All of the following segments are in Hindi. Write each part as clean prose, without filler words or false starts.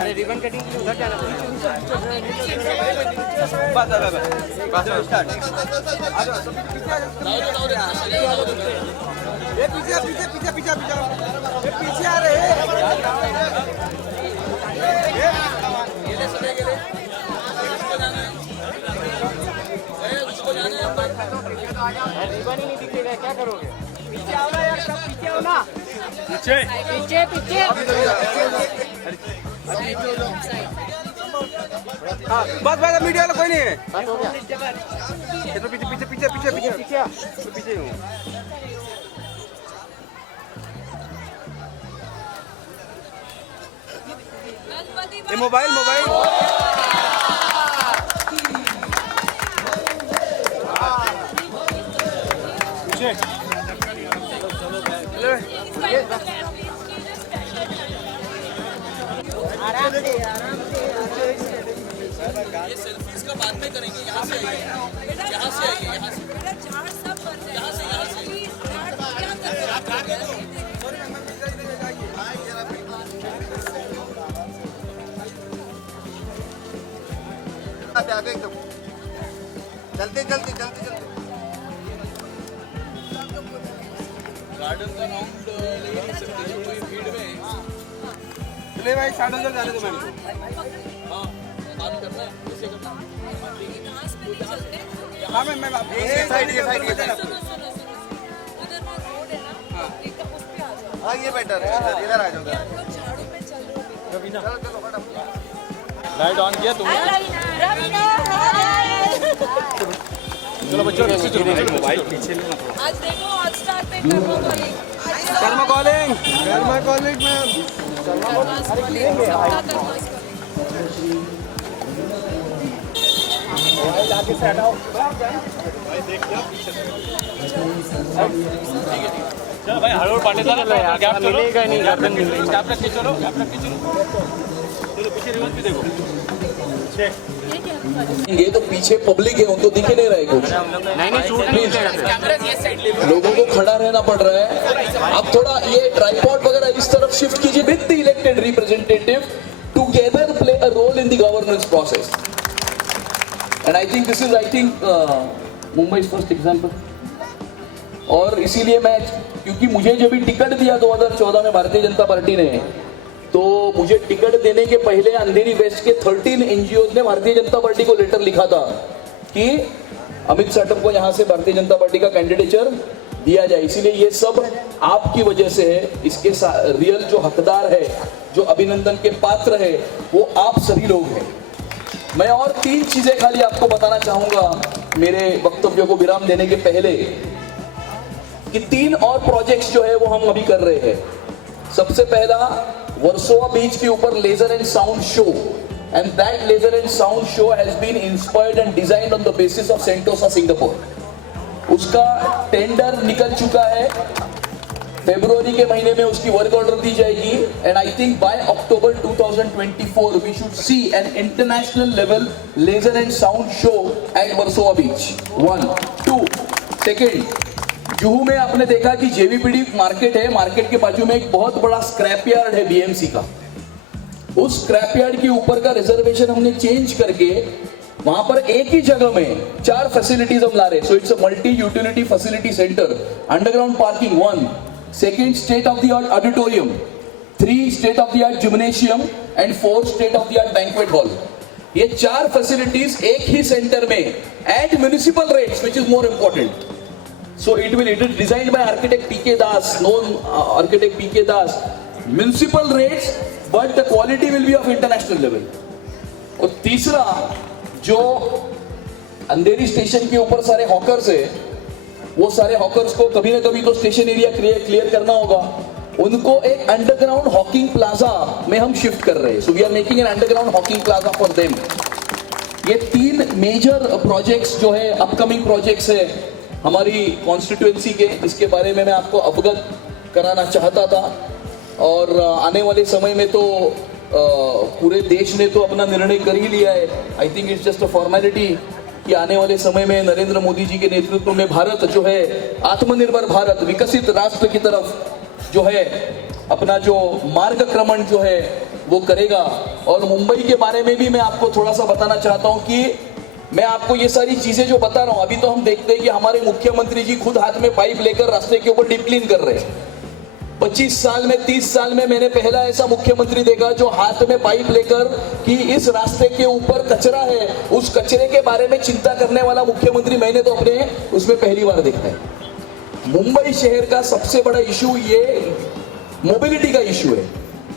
अरे रिबन कटिंग के लिए उधर जाना पड़ेगा। पीछे आ रहे हैं। रिबन ही नहीं दिखेगा, क्या करोगे? पीछे आओ ना यार, सब पीछे आओ ना। पीछे हाँ बस मीडिया वाला कोई नहीं है। बस हो गया। पीछे हूँ। ये मोबाइल आराम से ये सेल्फीज का बाद में करेंगे। यहाँ से आइए, यहाँ से एकदम चलते गार्डन का राउंड ले नहीं सकते जो कोई भीड़ में। चले भाई 7:30 जाने दो मैम। हाँ बात करना है, कैसे करना है? हाँ मैम ये साइड उधर वो रोड है ना, उस पे आ जाओ। हाँ ये बेटर है, इधर आ जाओ। झाड़ू पे चल रहे हो। चलो फटाफट। लाइट ऑन किया तुमने? चलो बच्चों मोबाइल पीछे लेना थोड़ा। आज देखो हॉटस्टार पे कर्मा कॉलिंग मैम। मोबाइल आगे से हटाओ। चलो भाई हड़ोड़ पांडे साहब गैप मिलेगा नहीं, गर्दन मिलेगी। गैप रख के चलो चलो पीछे रिवर्स भी देखो। ये तो पीछे पब्लिक है, उनको दिख ही नहीं रहा है कुछ। नहीं शूट नहीं लोगों को खड़ा रहना पड़ रहा है। अब थोड़ा ये ट्राइपॉड वगैरह इस तरफ शिफ्ट कीजिए with the elected representative together play a role in the governance process. And I think this is Mumbai first example. और इसीलिए मैं, क्योंकि मुझे जब भी टिकट दिया 2014 में भारतीय जनता पार्टी ने, तो मुझे टिकट देने के पहले अंधेरी वेस्ट के 13 एनजीओ ने भारतीय जनता पार्टी को लेटर लिखा था कि अमित साटम को यहाँ से भारतीय जनता पार्टी का कैंडिडेचर दिया जाए। इसीलिए ये सब आपकी वजह से है। इसके रियल जो हकदार है, जो अभिनंदन के पात्र है, वो आप सभी लोग हैं। मैं और 3 चीजें खाली आपको बताना चाहूंगा मेरे वक्तव्य को विराम देने के पहले, कि 3 और प्रोजेक्ट्स जो है वो हम अभी कर रहे हैं। सबसे पहला वर्सोवा बीच के ऊपर laser and sound show, and that laser and sound show has been inspired and designed on the basis of Sentosa Singapore. उसका टेंडर निकल चुका है, फरवरी के महीने में उसकी वर्क ऑर्डर दी जाएगी, and I think by October 2024 we should see an international level laser and sound show at Versova beach. 1 2 second, Juhu में आपने देखा कि जेवीपीडी मार्केट है, मार्केट के बाजू में एक बहुत बड़ा स्क्रैप यार्ड है बीएमसी का। उस स्क्रैप यार्ड के ऊपर का रिजर्वेशन हमने चेंज करके वहां पर एक ही जगह में 4 फैसिलिटीज हम ला रहे हैं। So it's a multi utility facility centre, underground parking 1, second state of the art auditorium, 3 state of the art gymnasium and 4 state of the art banquet hall. ये 4 फैसिलिटीज एक ही सेंटर में at municipal rates, which is more important. So it is designed by architect P.K. Das, known architect P.K. Das. Municipal rates, but the quality will be of international level. और तीसरा, जो अंधेरी स्टेशन के ऊपर सारे हॉकर्स है, वो सारे हॉकर्स को कभी ना कभी तो स्टेशन एरिया क्लियर करना होगा। उनको एक अंडरग्राउंड हॉकिंग प्लाजा में हम शिफ्ट कर रहे हैं। So we are making an underground hawking plaza for them. ये 3 मेजर प्रोजेक्ट्स जो है, अपकमिंग प्रोजेक्ट्स है हमारी कॉन्स्टिट्यूएंसी के, इसके बारे में मैं आपको अवगत कराना चाहता था। और आने वाले समय में तो पूरे देश ने तो अपना निर्णय कर ही लिया है। I think it's just a formality कि आने वाले समय में नरेंद्र मोदी जी के नेतृत्व में भारत जो है, आत्मनिर्भर भारत, विकसित राष्ट्र की तरफ जो है अपना जो मार्गक्रमण जो है वो करेगा। और मुंबई के बारे में भी मैं आपको थोड़ा सा बताना चाहता हूँ कि मैं आपको ये सारी चीजें जो बता रहा हूं, अभी तो हम देखते हैं कि हमारे मुख्यमंत्री जी खुद हाथ में पाइप लेकर रास्ते के ऊपर डीप क्लीन कर रहे हैं। 25 साल में 30 साल में मैंने पहला ऐसा मुख्यमंत्री देखा जो हाथ में पाइप लेकर कि इस रास्ते के ऊपर कचरा है, उस कचरे के बारे में चिंता करने वाला मुख्यमंत्री मैंने तो अपने उसमें पहली बार देखा है। मुंबई शहर का सबसे बड़ा इशू ये मोबिलिटी का इशू है।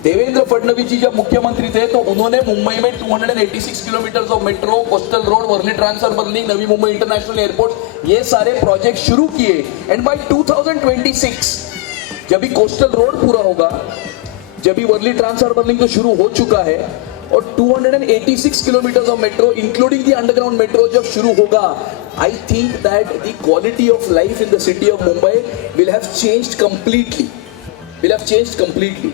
देवेंद्र फडणवीस जी जब मुख्यमंत्री थे तो उन्होंने मुंबई में 286 kilometre of metro, coastal road, Worli transfer बर्लिंग, नवी मुंबई इंटरनेशनल एयरपोर्ट, ये सारे प्रोजेक्ट शुरू किए। एंड बाय 2026 जब भी कोस्टल रोड पूरा होगा, जब भी वर्ली ट्रांसफर बर्लिंग तो शुरू हो चुका है, और 286 kilometre of metro including the underground metro जब शुरू होगा, I think that the quality of life in the city of Mumbai will have changed completely.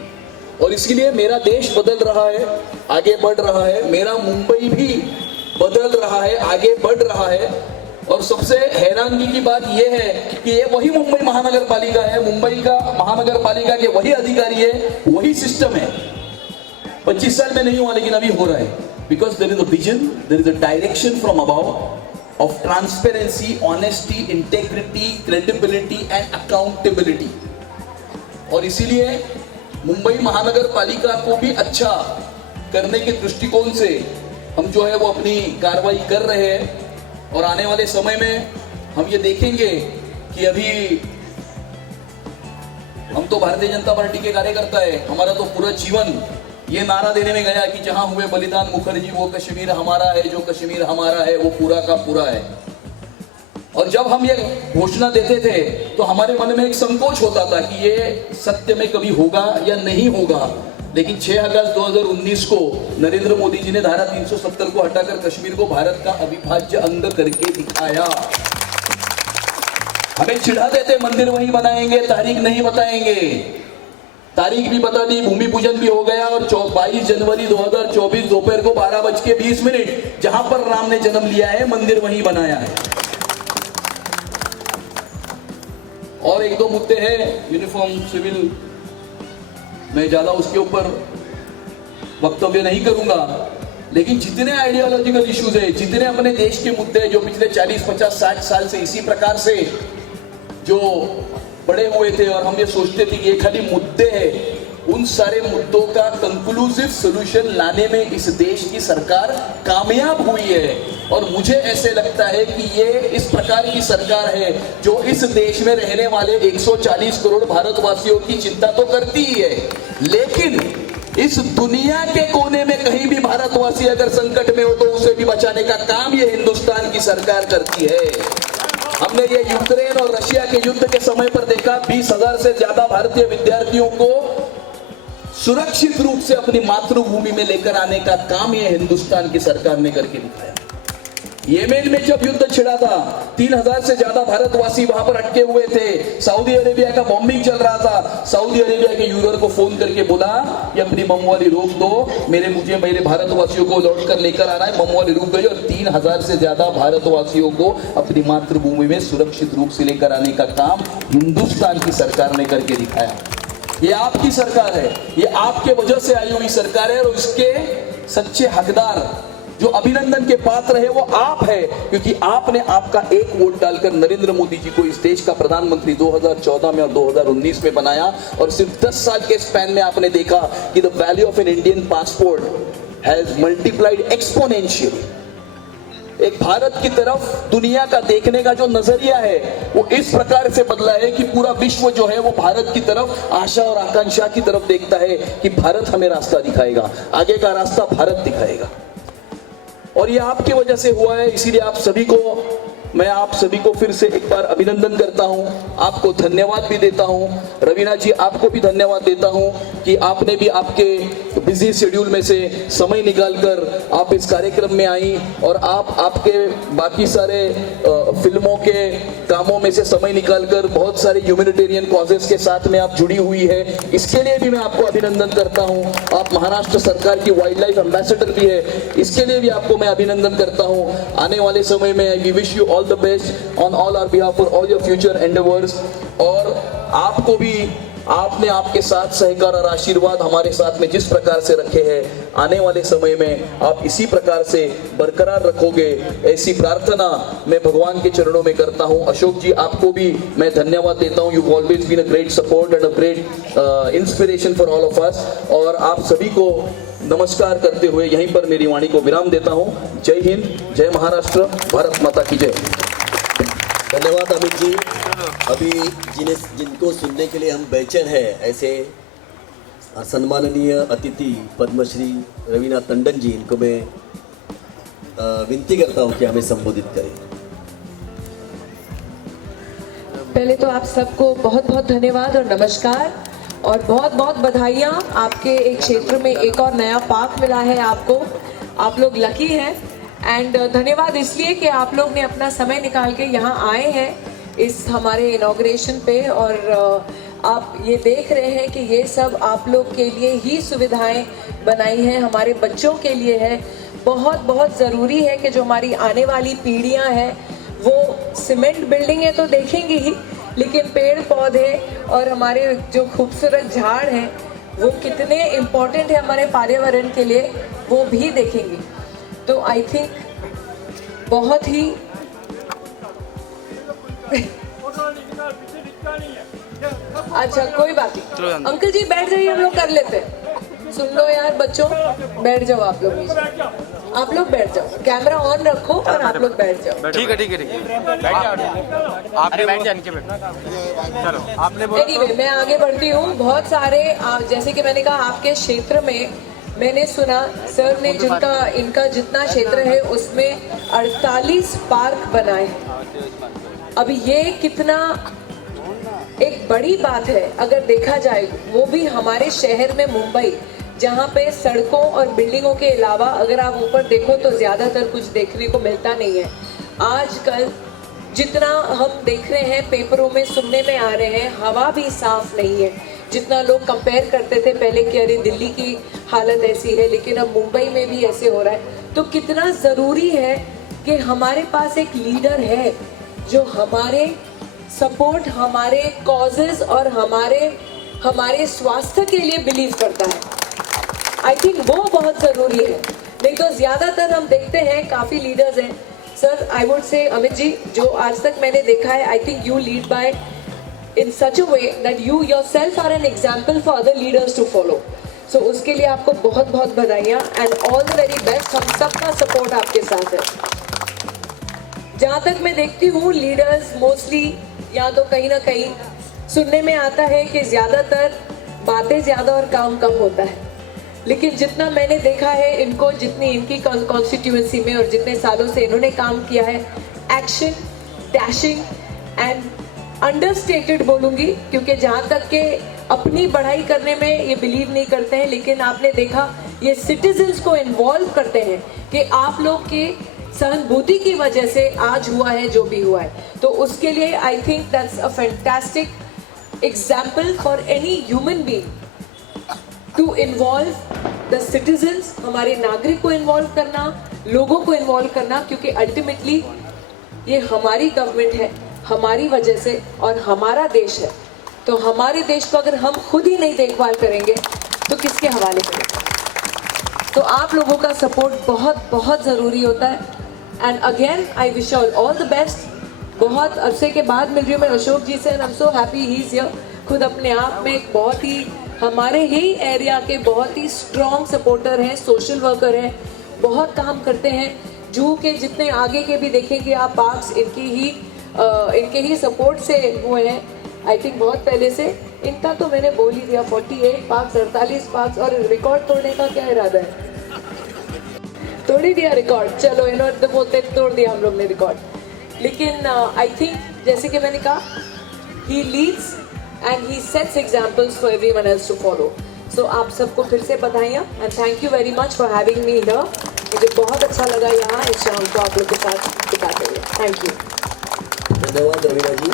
और इसलिए मेरा देश बदल रहा है, आगे बढ़ रहा है, मेरा मुंबई भी बदल रहा है, आगे बढ़ रहा है। और सबसे हैरानगी की बात यह है कि ये वही मुंबई महानगर पालिका है, मुंबई का महानगर पालिका के वही अधिकारी है, वही सिस्टम है। 25 साल में नहीं हुआ लेकिन अभी हो रहा है, because there is a vision, there is a direction from above of transparency, honesty, integrity, credibility and accountability. और इसीलिए मुंबई महानगर पालिका को भी अच्छा करने के दृष्टिकोण से हम जो है वो अपनी कार्रवाई कर रहे हैं। और आने वाले समय में हम ये देखेंगे कि अभी हम तो भारतीय जनता पार्टी के कार्यकर्ता है, हमारा तो पूरा जीवन ये नारा देने में गया कि जहां हुए बलिदान मुखर्जी वो कश्मीर हमारा है, जो कश्मीर हमारा है वो पूरा का पूरा है। और जब हम ये घोषणा देते थे तो हमारे मन में एक संकोच होता था कि ये सत्य में कभी होगा या नहीं होगा। लेकिन 6 अगस्त 2019 को नरेंद्र मोदी जी ने धारा 370 को हटाकर कश्मीर को भारत का अविभाज्य अंग करके दिखाया। हमें चिढ़ाते थे मंदिर वहीं बनाएंगे, तारीख नहीं बताएंगे। तारीख भी बता दी, भूमि पूजन भी हो गया, और 22 जनवरी 2024 दोपहर को 12:20 जहां पर राम ने जन्म लिया है, मंदिर वहीं बनाया है। और 1-2 मुद्दे हैं यूनिफॉर्म सिविल, मैं ज्यादा उसके ऊपर वक्तव्य नहीं करूंगा, लेकिन जितने आइडियोलॉजिकल इश्यूज है, जितने अपने देश के मुद्दे हैं जो पिछले 40, 50, 60 साल से इसी प्रकार से जो बड़े हुए थे और हम ये सोचते थे कि ये खाली मुद्दे हैं, उन सारे मुद्दों का कंक्लूसिव सॉल्यूशन लाने में इस देश की सरकार कामयाब हुई है। और मुझे ऐसे लगता है कि ये इस प्रकार की सरकार है जो इस देश में रहने वाले 140 करोड़ भारतवासियों की चिंता तो करती ही है, लेकिन इस दुनिया के कोने में कहीं भी भारतवासी अगर संकट में हो तो उसे भी बचाने का काम ये हिंदुस्तान की सरकार करती है। हमने ये यूक्रेन और रशिया के युद्ध के समय पर देखा, 20,000 से ज्यादा भारतीय विद्यार्थियों को सुरक्षित रूप से अपनी मातृभूमि में लेकर आने का काम ये हिंदुस्तान की सरकार ने करके दिखाया। येमेन में जब युद्ध छिड़ा था, 3,000 से ज्यादा भारतवासी वहां पर अटके हुए थे, सऊदी अरेबिया का बॉम्बिंग चल रहा था, सऊदी अरेबिया के यूजर को फोन करके बोला कि अपनी बम वाली रोक दो, मेरे भारतवासियों को लौट कर लेकर आना है। बम वाली रुक गई और 3,000 से ज्यादा भारतवासियों को अपनी मातृभूमि में सुरक्षित रूप से लेकर आने का काम हिंदुस्तान की सरकार ने करके दिखाया। ये आपकी सरकार है, ये आपके वजह से आई हुई सरकार है और उसके सच्चे हकदार जो अभिनंदन के पात्र है वो आप है, क्योंकि आपने आपका एक वोट डालकर नरेंद्र मोदी जी को इस देश का प्रधानमंत्री 2014 में और 2019 में बनाया। और सिर्फ 10 साल के स्पैन में आपने देखा कि the value of an Indian passport has multiplied exponentially. एक भारत की तरफ दुनिया का देखने का जो नजरिया है वो इस प्रकार से बदला है कि पूरा विश्व जो है वो भारत की तरफ आशा और आकांक्षा की तरफ देखता है कि भारत हमें रास्ता दिखाएगा, आगे का रास्ता भारत दिखाएगा। और ये आपकी वजह से हुआ है, इसीलिए मैं आप सभी को फिर से एक बार अभिनंदन करता हूं, आपको धन्यवाद भी देता हूं। रवीना जी, आपको भी धन्यवाद देता हूं कि आपने भी आपके बिजी शेड्यूल में से समय निकालकर आप इस कार्यक्रम में आई और आपके बाकी सारे फिल्मों के कामों में से समय निकालकर बहुत सारे ह्यूमैनिटेरियन कॉजेस के साथ में आप जुड़ी हुई है, इसके लिए भी मैं आपको अभिनंदन करता हूं। आप महाराष्ट्र सरकार की वाइल्ड लाइफ एम्बेसडर भी है, इसके लिए भी आपको मैं अभिनंदन करता हूं। आने वाले समय में we wish you all the best on all our behalf for all your future endeavors। और आपको भी, आपने आपके साथ सहकार और आशीर्वाद हमारे साथ में जिस प्रकार से रखे हैं, आने वाले समय में आप इसी प्रकार से बरकरार रखोगे, ऐसी प्रार्थना मैं भगवान के चरणों में करता हूं। अशोक जी, आपको भी मैं धन्यवाद देता हूं। You've always been a great support and a great inspiration for all of us। और आप सभी को नमस्कार करते हुए यहीं पर मेरी वाणी को विराम देता हूं। जय हिंद, जय महाराष्ट्र, भारत माता की जय। धन्यवाद अमित जी। अभी जिनको सुनने के लिए हम बेचैन हैं, ऐसे सम्माननीय अतिथि पद्मश्री रवीना टंडन जी, इनको मैं विनती करता हूं कि हमें संबोधित करें। पहले तो आप सबको बहुत बहुत धन्यवाद और नमस्कार और बहुत बहुत बधाइयाँ। आपके एक क्षेत्र में एक और नया पार्क मिला है आपको, आप लोग लकी हैं। एंड धन्यवाद इसलिए कि आप लोग ने अपना समय निकाल के यहाँ आए हैं इस हमारे इनॉग्रेशन पे, और आप ये देख रहे हैं कि ये सब आप लोग के लिए ही सुविधाएं बनाई हैं, हमारे बच्चों के लिए है। बहुत बहुत ज़रूरी है कि जो हमारी आने वाली पीढ़ियाँ हैं वो सीमेंट बिल्डिंगें तो देखेंगी ही, लेकिन पेड़ पौधे और हमारे जो खूबसूरत झाड़ हैं वो कितने इम्पोर्टेंट है हमारे पर्यावरण के लिए, वो भी देखेंगी। तो आई थिंक बहुत ही अच्छा, कोई बात नहीं। अंकल जी बैठ जाइए, हम लोग कर लेते हैं। सुन लो यार बच्चों, बैठ जाओ आप लोग नीचे, आप लोग बैठ जाओ, कैमरा ऑन रखो और आप लोग बैठ जाओ। ठीक है ठीक है ठीक है, आपने बैठ जाने के चलो आपने एनीवे मैं आगे बढ़ती हूँ। बहुत सारे जैसे कि मैंने कहा आपके क्षेत्र में मैंने सुना सर ने इनका जितना क्षेत्र है उसमें 48 पार्क बनाए। अब ये कितना एक बड़ी बात है अगर देखा जाए, वो भी हमारे शहर में मुंबई, जहाँ पे सड़कों और बिल्डिंगों के अलावा अगर आप ऊपर देखो तो ज़्यादातर कुछ देखने को मिलता नहीं है। आजकल जितना हम देख रहे हैं, पेपरों में सुनने में आ रहे हैं, हवा भी साफ नहीं है। जितना लोग कंपेयर करते थे पहले कि अरे दिल्ली की हालत ऐसी है, लेकिन अब मुंबई में भी ऐसे हो रहा है। तो कितना ज़रूरी है कि हमारे पास एक लीडर है जो हमारे सपोर्ट, हमारे कॉजेज और हमारे स्वास्थ्य के लिए बिलीव करता है। आई थिंक वो बहुत ज़रूरी है। नहीं तो ज्यादातर हम देखते हैं काफी लीडर्स हैं sir. I would say Amit ji, जो आज तक मैंने देखा है, I think you lead by in such a way that you yourself are an example for other leaders to follow. So उसके लिए आपको बहुत बहुत बधाइयाँ and all the very best. हम सबका सपोर्ट आपके साथ है। जहाँ तक मैं देखती हूँ लीडर्स मोस्टली या तो कहीं ना कहीं सुनने में आता है कि ज़्यादातर बातें ज़्यादा और काम कम होता है, लेकिन जितना मैंने देखा है इनको, जितनी इनकी कॉन्स्टिट्यूएंसी में और जितने सालों से इन्होंने काम किया है, एक्शन, डैशिंग एंड अंडरस्टेटेड बोलूंगी, क्योंकि जहाँ तक के अपनी बढ़ाई करने में ये बिलीव नहीं करते हैं, लेकिन आपने देखा ये सिटीजन्स को इन्वॉल्व करते हैं कि आप लोग के सहानुभूति की वजह से आज हुआ है जो भी हुआ है। तो उसके लिए I think that's a fantastic example for any human being to involve the citizens, हमारे नागरिक को इन्वॉल्व करना, लोगों को इन्वॉल्व करना, क्योंकि अल्टीमेटली ये हमारी गवर्नमेंट है, हमारी वजह से, और हमारा देश है। तो हमारे देश को अगर हम खुद ही नहीं देखभाल करेंगे तो किसके हवाले करेंगे? तो आप लोगों का सपोर्ट बहुत बहुत ज़रूरी होता है। And again I wish all the best. बहुत अरसे के बाद मिल रही हूँ मैं अशोक जी से, and I am so happy he is here. खुद अपने आप में एक बहुत ही हमारे ही एरिया के बहुत ही स्ट्रॉन्ग सपोर्टर हैं, सोशल वर्कर हैं, बहुत काम करते हैं। जूहू के जितने आगे के भी देखेंगे आप पार्क्स, इनके ही सपोर्ट से हुए हैं। आई थिंक बहुत पहले से इनका तो मैंने बोल ही दिया, 48 पार्क्स, 48 पार्क्स, और रिकॉर्ड तोड़ने का क्या इरादा है? तोड़ ही दिया रिकॉर्ड। चलो इन्होंने तो बोलते तोड़ दिया हम लोग ने रिकॉर्ड। लेकिन आई थिंक जैसे कि मैंने कहा, he leads and he sets examples for everyone else to follow. So आप सबको फिर से बधाइयाँ and thank you very much for having me here. मुझे बहुत अच्छा लगा यहाँ इस शाम को आप लोग के साथ बिताते हुए। Thank you. धन्यवाद रवीना जी।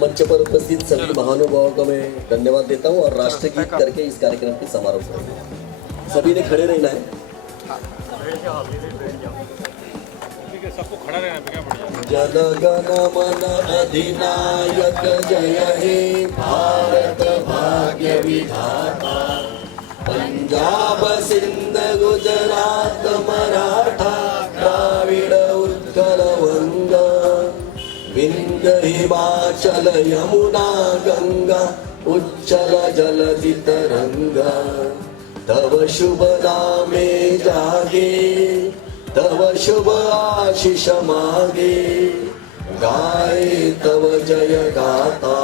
मंच पर उपस्थित सभी महानुभावों को मैं धन्यवाद देता हूँ और राष्ट्रगीत करके इस कार्यक्रम की समारोह करेंगे। सभी ने खड़े रहना है। सबको खड़ा रहना है। जन गण मन अधिनायक जय हे भारत भाग्य विधाता, पंजाब सिंध गुजरात मराठा द्राविड़ उत्कल वंगा, विंध्य हिमाचल यमुना गंगा उच्चल जलधि तरंगा, तव शुभ नामे जागे तव शुभ आशीष मागे, गाए तव जय गाता,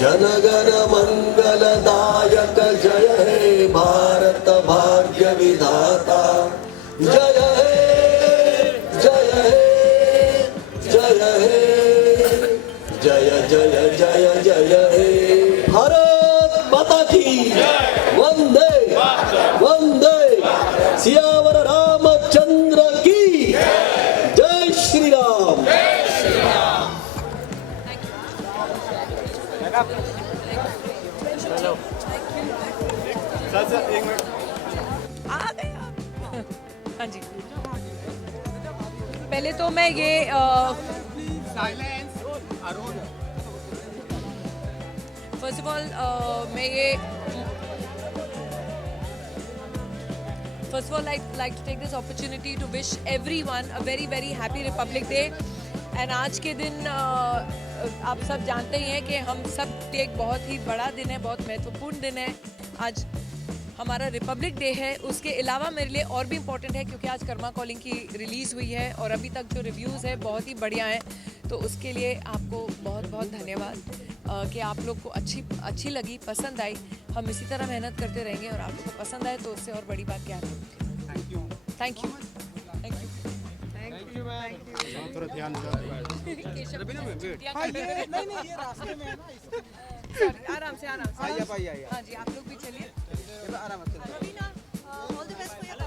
जनगण मंगलदायक जय हे भारत भाग्य विधाता, जय हे जय हे जय हे जय जय जय जय हे भारत माता की वंदे वंदे, सियावर रामचंद्र की जय श्री राम। हाँ जी, पहले तो मैं ये फर्स्ट ऑफ ऑल मैं ये First of all, I'd like to take this opportunity to wish everyone a very very happy Republic Day. And आज के दिन आप सब जानते ही हैं कि हम सब के एक बहुत ही बड़ा दिन है, बहुत महत्वपूर्ण दिन है। आज हमारा रिपब्लिक डे है। उसके अलावा मेरे लिए और भी इम्पोर्टेंट है क्योंकि आज कर्मा कॉलिंग की रिलीज़ हुई है और अभी तक जो रिव्यूज़ है बहुत ही बढ़िया हैं। तो उसके लिए आपको बहुत बहुत धन्यवाद कि आप लोग को अच्छी लगी, पसंद आई। हम इसी तरह मेहनत करते रहेंगे और आपको पसंद आए तो उससे और बड़ी बात क्या है। Thank you thank you thank you thank you ma'am. थोड़ा ध्यान आराम से आइए हाँ जी, आप लोग भी चलिए। आराम से। Raveena, all the best for your